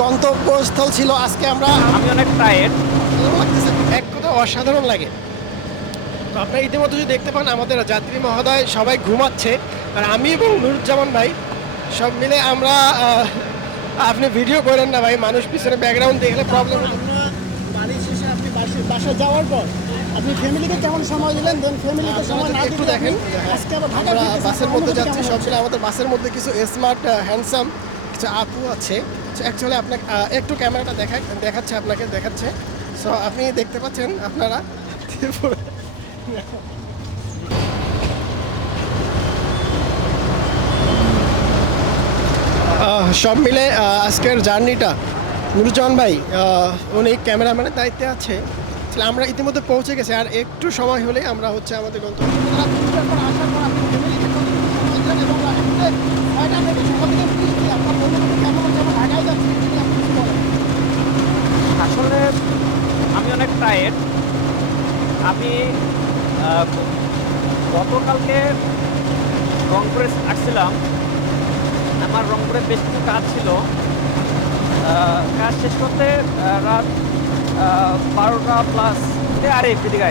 গন্তব্যস্থল ছিল আজকে আমরা। আমি অনেক টায়ার্ড লাগতেছে। এক কথা অসাধারণ লাগে। তো আপনারা ইতিমধ্যে যদি দেখতে পান আমাদের যাত্রী মহোদয় সবাই ঘুমাচ্ছে। আর আমি এবং নুরুজ্জামান ভাই সব মিলে আমরা আপনি ভিডিও করেন না ভাই মানুষ পিছনে ব্যাকগ্রাউন্ড দেখলে প্রবলেম বাড়ি শেষে আপনি বাসে বাসা যাওয়ার পর আপনি ফ্যামিলিকে কেমন সময় দিলেন? দেন ফ্যামিলিকে সময় না একটু দেখেন। আজকে আবার ঢাকা আমরা বাসের মধ্যে যাচ্ছি সব মিলে আমাদের বাসের মধ্যে কিছু স্মার্ট হ্যান্ডসাম কিছু আপু আছে। অ্যাকচুয়ালি আপনাকে একটু ক্যামেরাটা দেখা দেখাচ্ছে আপনাকে, দেখাচ্ছে। সো আপনি দেখতে পাচ্ছেন আপনারা। সব মিলে আজকের জার্নিটা। নুরুজ্জামান ভাই উনি ক্যামেরাম্যানের দায়িত্বে আছে। আমরা ইতিমধ্যে পৌঁছে গেছি, আর একটু সময় হলে আমরা হচ্ছে আমাদের গন্তব্য আপনারা পুরুষের পর আসার পর আপনি ফ্যামিলিকে কতটুকু সময় দিলেন এবং আজকে ছয়টা থেকে সকাল থেকে ফ্রি কি আপনার অনুভূতি কেমন হচ্ছে আমরা ঢাকায় যাচ্ছি যদি আপনি কিছু বলেন আসলে আমি অনেক টাইট আমি গতকালকে রংপুরে আসছিলাম। আমার রংপুরে বেশ কিছু কাজ ছিল। কাজ শেষ করতে রাত বারোটা প্লাস আরে, এদিকে।